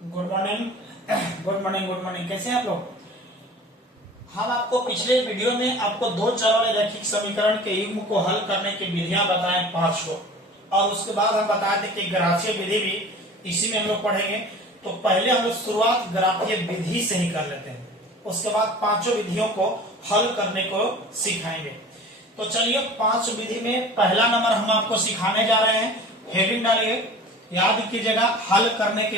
Good morning. Good morning, good morning. कैसे हैं आप लोग? हम आपको पिछले वीडियो में आपको दो चर वाले रैखिक समीकरण के युग्म को हल करने की विधियां बताएं 5 को, और उसके बाद हम बताए थे कि ग्राफीय विधि भी इसी में हम लोग पढ़ेंगे। तो पहले हम लोग शुरुआत ग्राफीय विधि से ही कर लेते हैं, उसके बाद पांचों विधियों को हल करने को सिखाएंगे। तो चलिए 5 विधि में पहला नंबर हम आपको सिखाने जा रहे हैं। हेडिंग डालिए, याद कीजिएगा। हल करने की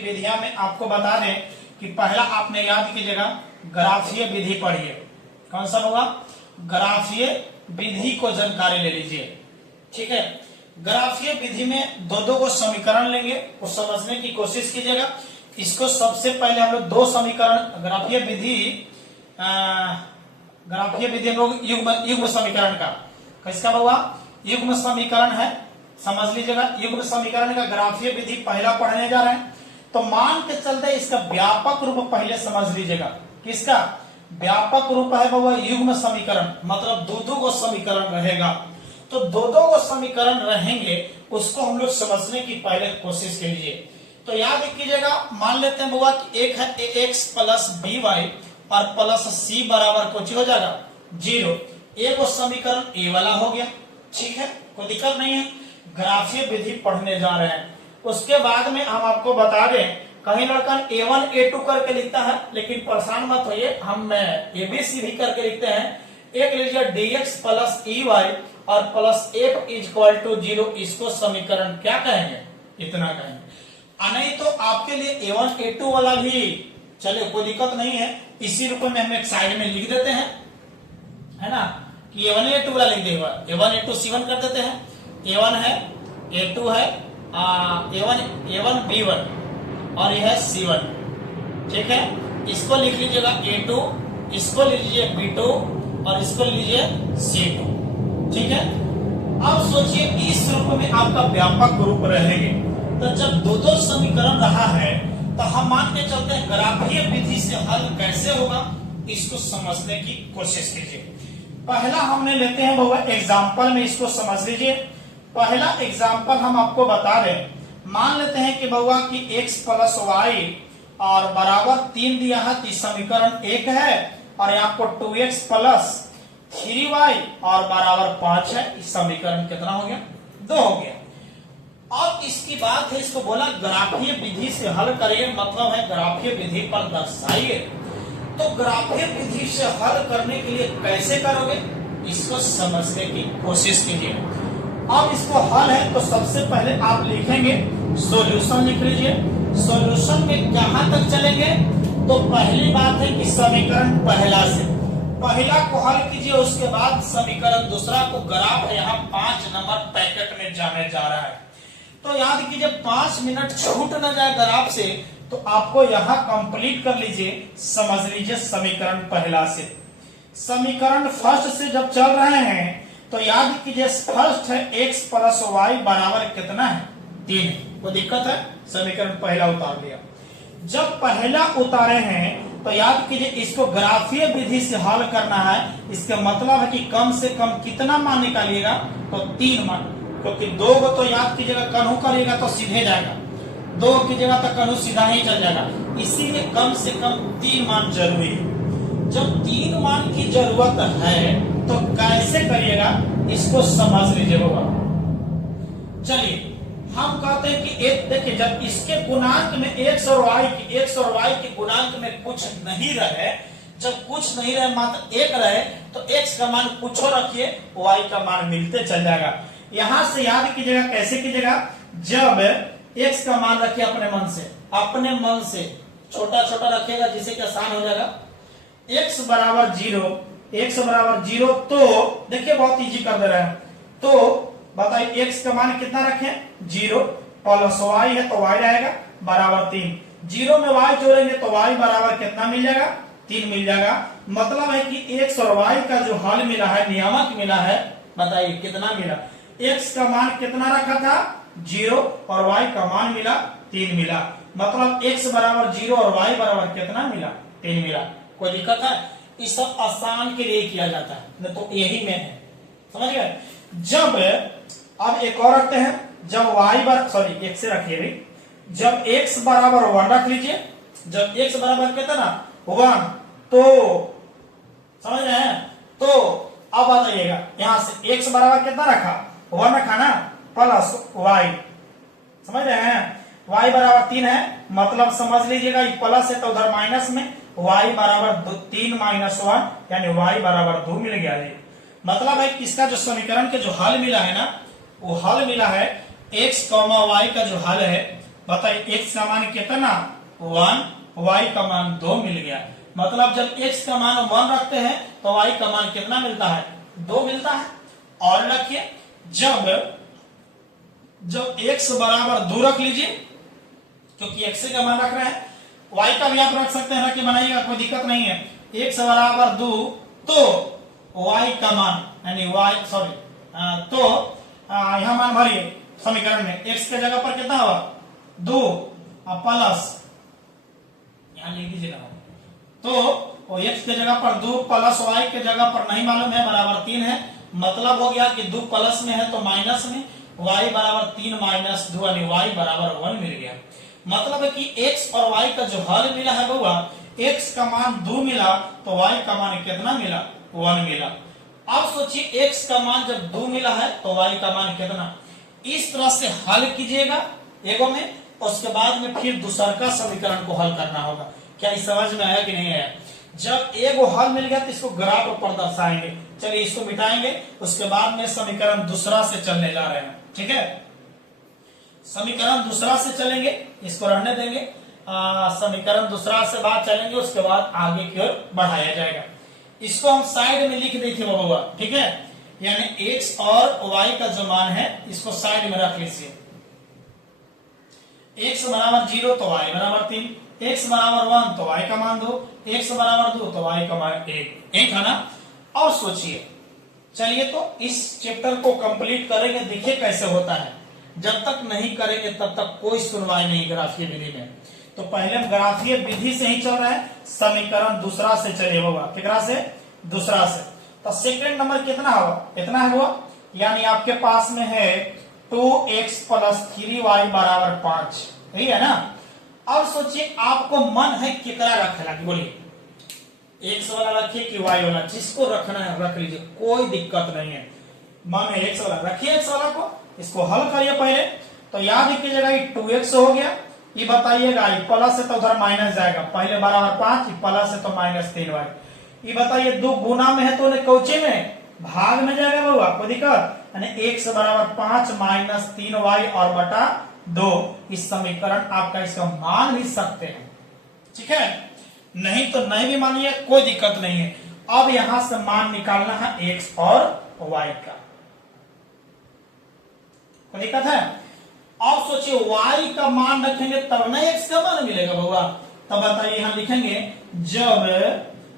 विधियां में आपको बता दें कि पहला आपने याद कीजिएगा ग्राफीय विधि पढ़िए। कौन सा होगा? ग्राफीय विधि को जानकारी ले लीजिए, ठीक है। ग्राफीय विधि में दो को समीकरण लेंगे, वो समझने की कोशिश कीजिएगा। इसको सबसे पहले हम लोग दो समीकरण ग्राफीय विधि हम लोग युग्म समीकरण का किसका होगा? युग्म समीकरण है, समझ लीजिएगा। युग्म समीकरण का ग्राफीय विधि पहला पढ़ने जा रहे हैं। तो मान के चलते इसका व्यापक रूप पहले समझ लीजिएगा। किसका व्यापक रूप है? वो युग्म समीकरण, मतलब दो को समीकरण रहेगा। तो दो को समीकरण रहेंगे, उसको हम लोग समझने की पहले कोशिश कीजिए। तो याद कीजिएगा, मान लेते हैं बुआ कि एक है ax प्लस by और प्लस c बराबर कुछ हो जाएगा 0। एक वो समीकरण ए वाला हो गया, ठीक है, कोई दिक्कत नहीं है। ग्राफीय विधि पढ़ने जा रहे हैं। उसके बाद में हम आपको बता दें, कहीं लड़का a1 a2 करके लिखता है, लेकिन परेशान मत होइए, हम abc भी करके लिखते हैं। एक लीजिए dx प्लस ey और प्लस f इक्वल टू 0। इसको समीकरण क्या कहेंगे? इतना कहेंगे। नहीं तो आपके लिए a1 a2 वाला भी चले, कोई दिक्कत नहीं है। इसी रूप में हम एक साइड में लिख देते हैं, है ना, कि a1 a2 वाला लिख देगा। a1 a2 c1 कर देते हैं। a1 है, a2 है, a1 b1 और यह है c1, ठीक है। इसको लिख लीजिएगा a2, इसको लिख लीजिए b2 और इसको लीजिए c2, ठीक है। अब सोचिए इस रूप में आपका व्यापक रूप रहेंगे। तो जब दो समीकरण रहा है, तो हम मान के चलते हैं ग्राफीय विधि से हल कैसे होगा, इसको समझने की कोशिश कीजिए। पहला हमने लेते हैं वो एग्जाम्पल में, इसको समझ लीजिए। पहला एग्जाम्पल हम आपको बता रहे, मान लेते हैं कि बउआ की x प्लस वाई और बराबर 3 दिया है, तो समीकरण 1 है। और आपको 2x प्लस 3y और बराबर 5 है। इस समीकरण कितना हो गया? 2 हो गया। अब इसकी बात है, इसको बोला ग्राफीय विधि से हल करिए, मतलब है ग्राफीय विधि पर दर्शाइए। तो ग्राफीय विधि से हल करने के लिए कैसे करोगे, इसको समझने की कोशिश कीजिए। अब इसको हल है तो सबसे पहले आप लिखेंगे सॉल्यूशन, लिख लीजिए। सॉल्यूशन में कहां तक चलेंगे? तो पहली बात है कि समीकरण पहला से पहला को हल कीजिए, उसके बाद समीकरण दूसरा को। ग्राफ यहाँ 5 नंबर पैकेट में जाने जा रहा है। तो याद कीजिए 5 मिनट छूट न जाए ग्राफ से, तो आपको यहाँ कंप्लीट कर लीजिए। समझ लीजिए समीकरण पहला से। समीकरण फर्स्ट से जब चल रहे हैं, तो याद कीजिए फर्स्ट है x प्लस वाई बराबर कितना है? 3। कोई दिक्कत है? समीकरण पहला उतार दिया। जब पहला उतारे हैं, तो याद कीजिए इसको ग्राफीय विधि से हल करना है। इसका मतलब है कि कम से कम कितना मान निकालिएगा? तो 3 मान, क्योंकि 2 को तो याद कीजिएगा कन्हू करिएगा तो सीधे जाएगा, 2 कीजिएगा तो कन्हू सीधा ही चल जाएगा। इसीलिए कम से कम 3 मान जरूरी है। जब 3 मान की जरूरत है, तो कैसे करिएगा इसको समझ लीजिए बाबा। चलिए हम कहते हैं कि एक देखिए, जब इसके गुणांक में x और y के गुणांक में कुछ नहीं रहे, जब कुछ नहीं रहे मात्र 1 रहे, तो x का मान कुछ और रखिए, y का मान मिलते चल जाएगा। यहां से याद कीजिएगा, कैसे कीजिएगा? जब x का मान रखिए अपने मन से छोटा छोटा रखिएगा, जिससे कि आसान हो जाएगा। x बराबर 0, तो देखिए बहुत इजी कर दे रहे हैं। तो बताइए x का मान कितना रखें? 0 प्लस y है तो y रहेगा बराबर 3। 0 में y जोड़ेंगे तो y बराबर कितना मिल जाएगा? 3 मिल जाएगा। मतलब है कि x और y का जो हल मिला है, नियामक मिला है, बताइए कितना मिला? x का मान कितना रखा था? 0 और y का मान मिला 3 मिला। मतलब x बराबर 0 और y बराबर कितना मिला? 3 मिला। कोई दिक्कत है? इस सब आसान के लिए किया जाता है, न तो यही में है, समझ गए? जब अब एक और रखते हैं, जब y बर सॉरी एक से रखिए भाई, जब x बराबर 1 रख लीजिए, जब x बराबर कितना ना 1, तो समझ रहे हैं, तो अब आ जाइएगा यहां से x बराबर कितना रखा 1 रखा ना, प्लस y, समझ रहे हैं, y बराबर 3 है, मतलब समझ लीजिएगा ये प्लस है तो उधर माइनस में, y बराबर 3 माइनस 1 यानी y बराबर 2 मिल गया जी। मतलब है कि इसका जो समीकरण के जो हल मिला है ना, वो हल मिला है x, y का जो हल है, बताइए x का मान कितना 1, y का मान 2 मिल गया। मतलब जब x का मान 1 रखते हैं तो y का मान कितना मिलता है 2 मिलता है। और रखिए जब x बराबर 2 रख लीजिए, क्योंकि x का मान रख रहे हैं, y का भी आप रख सकते हैं, कि बनाइएगा कोई दिक्कत नहीं है। x बराबर 2 तो y का मान यानी y सॉरी तो यहां मान भरिए समीकरण में, x के जगह पर कितना होगा 2 प्लस, यहां लिख दीजिएगा, तो x के जगह पर 2 प्लस y के जगह पर नहीं मालूम है बराबर 3 है। मतलब हो गया कि 2 प्लस में है तो माइनस में, y बराबर 3 माइनस 2 यानी y बराबर 1 मिल गया। मतलब है कि x और y का जो हल मिला है बउआ, x का मान 2 मिला तो y का मान कितना मिला 1 मिला। अब सोचिए x का मान जब 2 मिला है तो y का मान कितना, इस तरह से हल कीजिएगा एगो में, उसके बाद में फिर दूसरा का समीकरण को हल करना होगा। क्या इस समझ में आया कि नहीं आया? जब एगो हल मिल गया तो इसको ग्राफ पर दर्शाएंगे। चलिए इसको मिटाएंगे, उसके बाद में समीकरण दूसरा से चलने जा रहे हैं, ठीक है। समीकरण दूसरा से चलेंगे, इसको रहने देंगे, समीकरण दूसरा से बात चलेंगे, उसके बाद आगे की ओर बढ़ाया जाएगा। इसको हम साइड में लिख देते बाबा, ठीक है, यानी x और y का जो मान है इसको साइड में रख लीजिए। x बराबर 0 तो y बराबर 3, x बराबर 1 तो y का मान 2, x बराबर 2 तो y का मान 1, एक है ना। और सोचिए, चलिए तो इस चैप्टर को कंप्लीट करेंगे, देखिए कैसे होता है। जब तक नहीं करेंगे तब तक कोई सुनवाई नहीं ग्राफीय विधि में। तो पहले हम ग्राफीय विधि से ही चल रहे हैं, समीकरण दूसरा से चलिए होगा, कितना से दूसरा से। तो सेकंड नंबर कितना होगा, इतना है हुआ, यानी आपके पास में है 2x प्लस 3y बराबर 5, यही है ना। अब सोचिए आपको मन है कितना रखना, बोलिए x वाला रखिए कि y वाला, जिसको रखना है रख लीजिए, कोई दिक्कत नहीं है। मन है x वाला रखिए, x वाला को, इसको हल करिए पहले। तो याद रखिएगा ये 2x हो गया, ये बताइएगा ये प्लस है तो उधर माइनस जाएगा, पहले बराबर 5, प्लस है तो माइनस 3y। ये बताइए 2 गुना में है तो कौचे में भाग में जाएगा बाबा, कोई दिक्कत, यानी x बराबर 5 माइनस 3y और बटा 2। इस समीकरण आपका इसका मान भी सकते हैं, ठीक है, नहीं तो नहीं भी मानिए, कोई दिक्कत नहीं है। अब यहां से मान निकालना है x और y का, कोई दिक्कत है। अब सोचिए y का मान रखेंगे तब ना x का मान मिलेगा बाबा। तब बताइए यहां लिखेंगे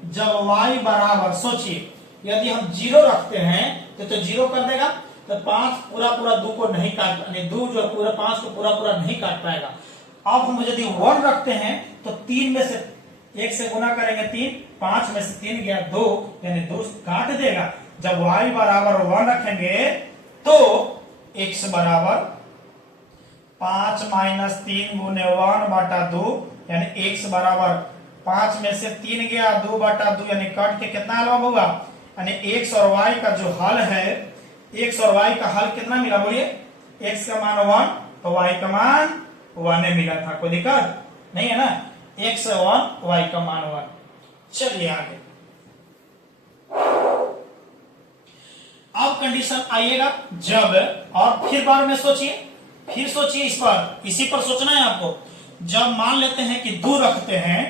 जब y बराबर, सोचिए यदि हम 0 रखते हैं तो 0 कर देगा, तो 5 पूरा 2 को नहीं काट, 2 जो पूरा 5 को पूरा नहीं काट पाएगा। अब हम यदि 1 रखते हैं तो 3 में से 1 से गुना करेंगे 3, 5 में से 3 गया 2, यानी 2 काट देगा। जब y बराबर 1 रखेंगे तो x बराबर 5 माइनस 3 गुने 1 बटा 2, यानी x बराबर 5 में से 3 गया 2 बटा 2, यानी कट के कितना हल होगा, यानी x और y का जो हल है, x और y का हल कितना मिला बोलिए, x का मान 1 तो y का मान 1 मिला था, कोई दिक्कत नहीं है ना, x 1 y का मान 1। चलिए आगे, अब कंडीशन आइएगा जब, और फिर बार में सोचिए, फिर सोचिए इस पर, इसी पर सोचना है आपको। जब मान लेते हैं कि 2 रखते हैं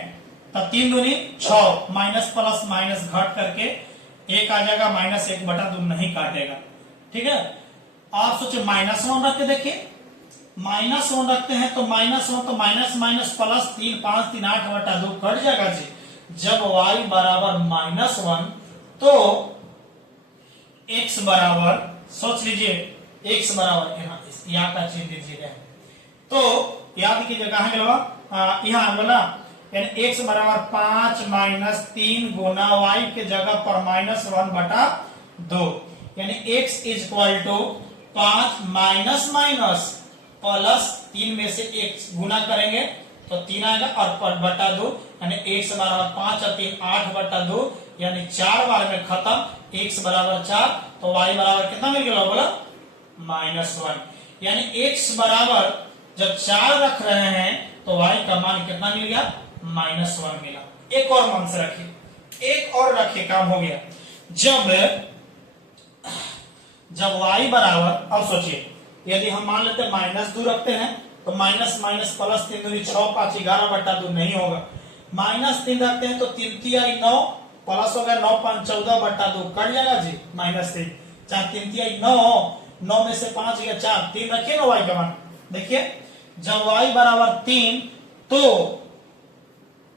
तब 3 दूनी 6, माइनस प्लस माइनस घट करके 1 आ जाएगा, माइनस 1 बटा 2 नहीं काटेगा, ठीक है। आप सोचिए माइनस 1 रख के देखिए, माइनस 1 रखते हैं तो माइनस 1 तो माइनस माइनस प्लस 3, 5 3 8 बटा 2 कट जाएगा जी। जब y बराबर -1 तो x बराबर, सोच लीजिए x बराबर, यहाँ का चीज दीजिएगा, तो याद कीजिएगा यहाँ बोला, यानी x बराबर 5 माइनस 3 गुना y के जगह पर -1 बटा 2, यानी x is equal to 5 minus minus plus 3 में से 1 गुना करेंगे तो 3 आएगा और बटा 2 यानी x बराबर 5 और 3 8 बटा 2 यानी 4 बार में खत्म, x बराबर 4 तो y बराबर कितना मिल गया बोला -1। यानी x बराबर जब 4 रख रहे हैं तो y का मान कितना मिल गया -1 मिला। एक और मान से रखिए, एक और रखिए, काम हो गया। जब y बराबर, अब सोचिए यदि हम मान लेते -2 रखते हैं तो माइनस माइनस प्लस 3 दूनी 6 5 11 बटा 2 नहीं होगा। -3 रखते हैं तो 3 3 9 प्लस हो गया 9 5 14 बटा 2 कट जाएगा जी -3, 4 3 3 9 में से 5 गया 4, 3 रखिए ना y का मान। देखिए जब y बराबर 3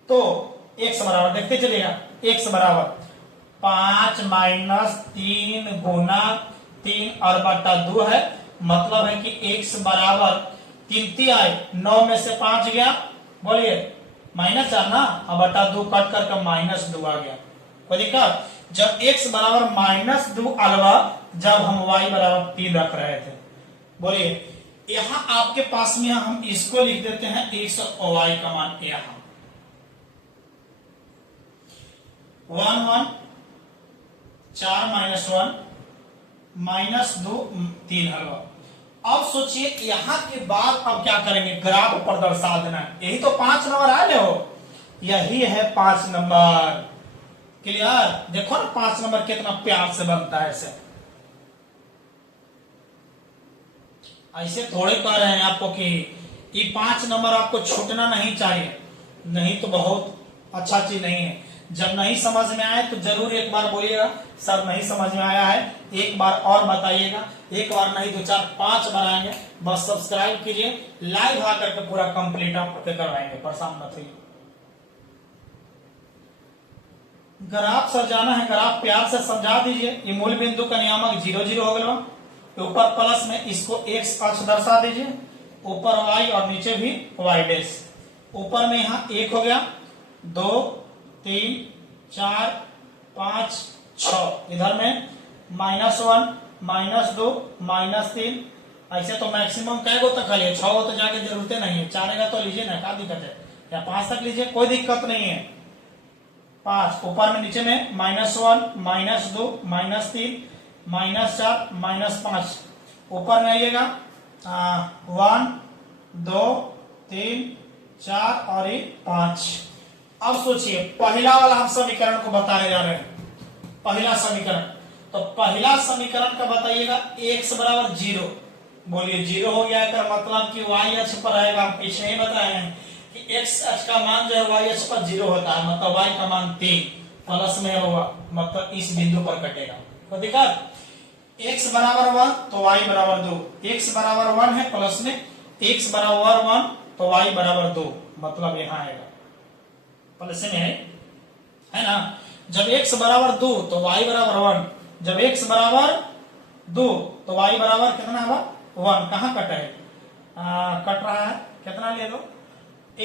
तो x बराबर देखते चलिएगा, x बराबर 5 -3 गुना 3 और बटा 2 है, मतलब है कि x बराबर 3 3 आए 9 में से 5 गया, बोलिए -4 ना, अब बटा 2 कट करके -2 आ गया। कोई दिक्कत? जब x बराबर -2 अलवा जब हम y बराबर 3 रख रहे थे, बोलिए यहां आपके पास में हम इसको लिख देते हैं x और y का मान यहां 1 1 4 -1 -2 3 हलवा। अब सोचिए यहां के बाद अब क्या करेंगे, ग्राफ पर दर्शा देना है। यही तो 5 नंबर आए हो, यही है 5 नंबर। क्लियर? देखो ना 5 नंबर कितना प्यार से बनता है। ऐसे थोड़े कह रहे हैं आपको कि ये 5 नंबर आपको छूटना नहीं चाहिए, नहीं तो बहुत अच्छा चीज नहीं है। जब नहीं समझ में आए तो जरूर एक बार बोलिएगा सर नहीं समझ में आया है, एक बार और बताइएगा। एक बार नहीं 2 4 5 बार आएंगे। बस सब्सक्राइब कीजिए, लाइव आकर के पूरा कंप्लीट आप करवाएंगे, परेशान मत होइए। ग्राफ सजाना है, ग्राफ प्यार से समझा दीजिए। ये मूल बिंदु का नियामक 0 0 हो गया, ऊपर प्लस में इसको x अक्ष दर्शा दीजिए, ऊपर y और नीचे भी y डैश। ऊपर में यहाँ 1 हो गया, 2 3 4 5 6, इधर में -1 -2 -3। ऐसे तो मैक्सिमम कै गो तक है, 6 गो तो जाके जरूरत नहीं है, 4 का तो लीजिए ना, क्या दिक्कत है, या 5 तक लीजिए, कोई दिक्कत नहीं है। 5 ऊपर में नीचे में -1 -2 -3 -4 -5, ऊपर में आइएगा 1 2 3 4 और 5। अब सोचिए पहला वाला हम समीकरण को बताने जा रहे हैं, पहला समीकरण। तो पहला समीकरण का बताइएगा x बराबर 0, बोलिए 0 हो गया है, मतलब कि y अक्ष पर रहेगा। हम पीछे ही बताए हैं कि x अक्ष का मान जो है y अक्ष पर 0 होता है, मतलब y का मान 3 प्लस में होगा, मतलब इस बिंदु पर कटेगा। तो देखा x बराबर 1 तो y बराबर 2, x बराबर 1 है प्लस में, x बराबर 1 तो y बराबर 2, मतलब यहाँ आएगा प्लस में है ना। जब x बराबर 2 तो y बराबर 1, जब x बराबर 2 तो y बराबर कितना है 1, कहाँ कट है, कट रहा है, कितना ले लो,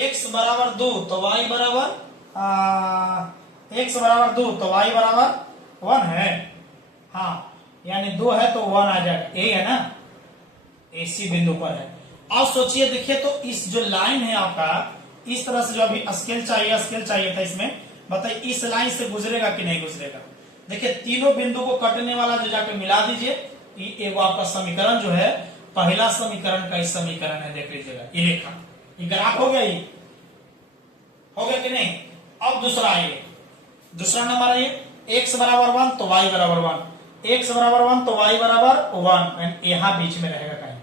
x बराबर 2 तो y बराबर x बराबर 2 तो y बराबर 1 है, हाँ यानी 2 है तो 1 आ जाएगा, यही है ना, इसी बिंदु पर है। अब सोचिए देखिए तो इस जो लाइन है आपका, इस तरह से जो अभी स्केल चाहिए था इसमें, बताइए इस लाइन से गुजरेगा कि नहीं गुजरेगा। देखिए तीनों बिंदु को कटने वाला जो जाके मिला दीजिए, ये वो आपका समीकरण जो है पहला समीकरण का इस समीकरण है, देख लीजिएगा ये रेखा, ये ग्राफ हो गया, ये हो गया कि नहीं। अब दूसरा आइए, दूसरा नंबर आइए, x बराबर 1 तो y बराबर 1, x बराबर 1 तो y बराबर 1, यहाँ बीच में रहेगा कहीं,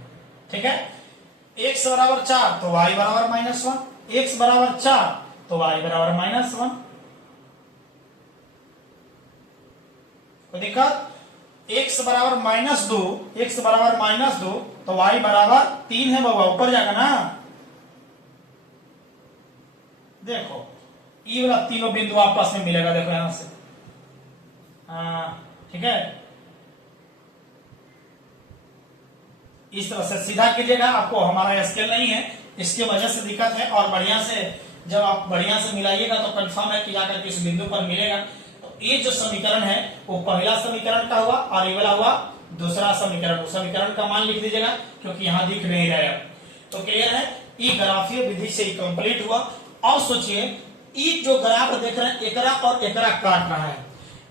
ठीक है। x बराबर 4 तो y बराबर -1, x बराबर 4 तो y बराबर -1। कोई दिक्कत? x बराबर -2, x बराबर -2 तो y बराबर 3 है बाबा, ऊपर जाएगा ना। देखो ये वाला तीनों बिंदु आपस में मिलेगा, देखो यहां से, ठीक है। इस तरह से सीधा कीजिएगा, आपको हमारा स्केल नहीं है इसकी वजह से दिक्कत है, और बढ़िया से जब आप बढ़िया से मिलाइएगा तो कंफर्म है कि जाकर के इस बिंदु पर मिलेगा। तो ये जो समीकरण है वो पहला समीकरण का हुआ, और ये वाला हुआ दूसरा समीकरण। उस समीकरण का मान लिख दीजिएगा क्योंकि यहाँ दिख नहीं रहा है। तो क्लियर है, ई ग्राफीय विधि से ही कंप्लीट हुआ। और सोचिए, ई जो ग्राफ देख रहे हैं एकरा और एकरा काट रहा है,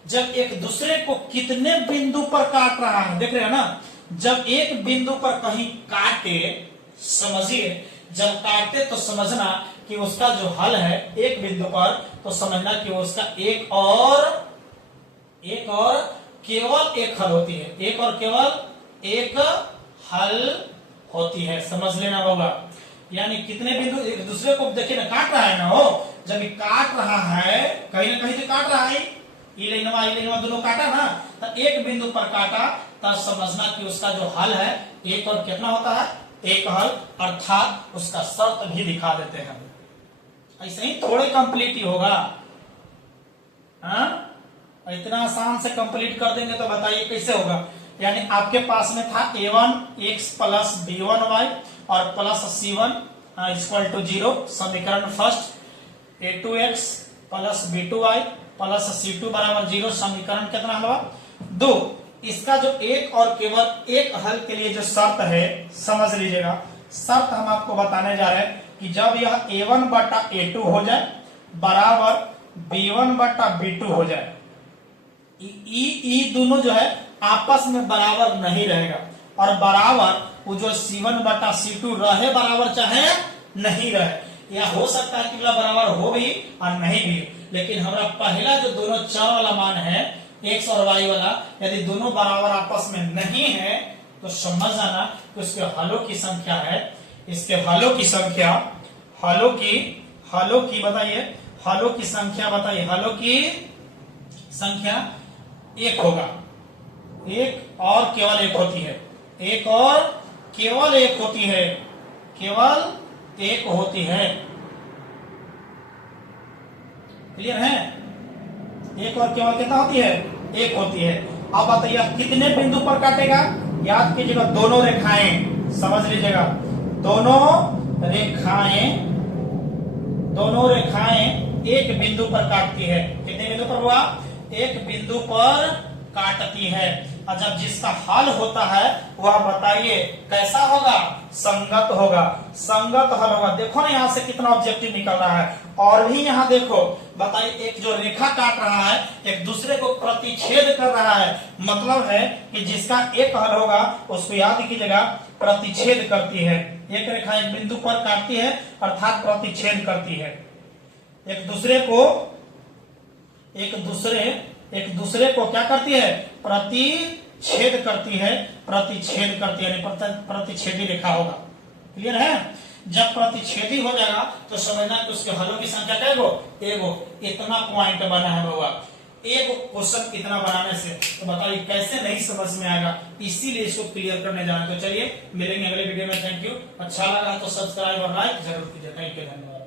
जब एक दूसरे को कितने बिंदु पर काट रहा है देख रहे हैं ना, जब एक बिंदु पर कहीं काटे, समझिए जब काटे तो समझना कि उसका जो हल है एक बिंदु पर, तो समझना कि उसका एक और केवल एक हल होती है, एक और केवल एक हल होती है, समझ लेना होगा। यानी कितने बिंदु एक दूसरे को देखिए ना काट रहा है ना, हो जब ये काट रहा है कहीं ना कहीं तो काट रहा है, ई लाइनवा दोनों काटा ना, तो एक बिंदु पर काटा, तब समझना कि उसका जो हल है एक और कितना होता है, एक हल, अर्थात उसका शर्त भी दिखा देते हैं। ऐसे ही थोड़े कंप्लीट ही होगा, हाँ? इतना आसान से कंप्लीट कर देंगे तो बताइए कैसे होगा। यानी आपके पास में था a1x प्लस b1y और प्लस c1 इक्वल टू 0, समीकरण first, a2x plus b2y plus c2 बराबर 0, समीकरण कितना हुआ 2। इसका जो एक और केवल एक हल के लिए जो शर्त है समझ लीजिएगा। शर्त हम आपको बताने जा रहे हैं कि जब यह a1 बटा a2 हो जाए बराबर b1 बटा b2 हो जाए, ई दोनों जो है आपस में बराबर नहीं रहेगा, और बराबर वो जो c1 बटा c2 रहे बराबर चाहे नहीं रहे, या हो सकता है कि बराबर हो भी और नहीं भी, लेकिन हमारा पहला जो दोनों चर वाला मान है x और y वाला, यदि दोनों बराबर आपस में नहीं है तो समझ जाना कि उसके हलों की संख्या है, इसके हलों की संख्या, हलों की बताइए, हलों की संख्या बताइए, हलों की संख्या एक होगा, एक और केवल एक होती है, एक और केवल एक होती है, केवल एक होती है, क्लियर है, एक और केवल कितना होती है, एक होती है। अब बताइए कितने बिंदु पर काटेगा, याद कीजिएगा दोनों रेखाएं, समझ लीजिएगा दोनों रेखाएं एक बिंदु पर काटती है, कितने बिंदु पर हुआ, एक बिंदु पर काटती है, और जब जिसका हल होता है वह बताइए कैसा होगा, संगत होगा, संगत हल होगा। देखो ना यहाँ से कितना ऑब्जेक्टिव निकल रहा है, और भी यहाँ देखो बताइए एक जो रेखा काट रहा है एक दूसरे को प्रतिच्छेद कर रहा है, मतलब है कि जिसका एक हल होगा उसको याद कीजिएगा प्रतिच्छेद करती है, एक रेखा एक बिंदु पर काटती है अर्थात प्रतिच्छेद करती है, एक दूसरे को क्या करती है, प्रतिच्छेद करती है, यानी प्रतिच्छेदी रेखा होगा, क्लियर है। जब प्रतिच्छेदी हो जाएगा तो समझना कि उसके हलों की संख्या क्या है, एगो, इतना पॉइंट बना है होगा, एक क्वेश्चन इतना बनाने से, तो बताइए कैसे नहीं समझ में आएगा, इसीलिए इसको क्लियर करने जाना। तो चलिए मिलेंगे अगले वीडियो में, थैंक यू। अच्छा लगा तो सब्सक्राइब और लाइक जरूर कीजिए, थैंक यू, धन्यवाद।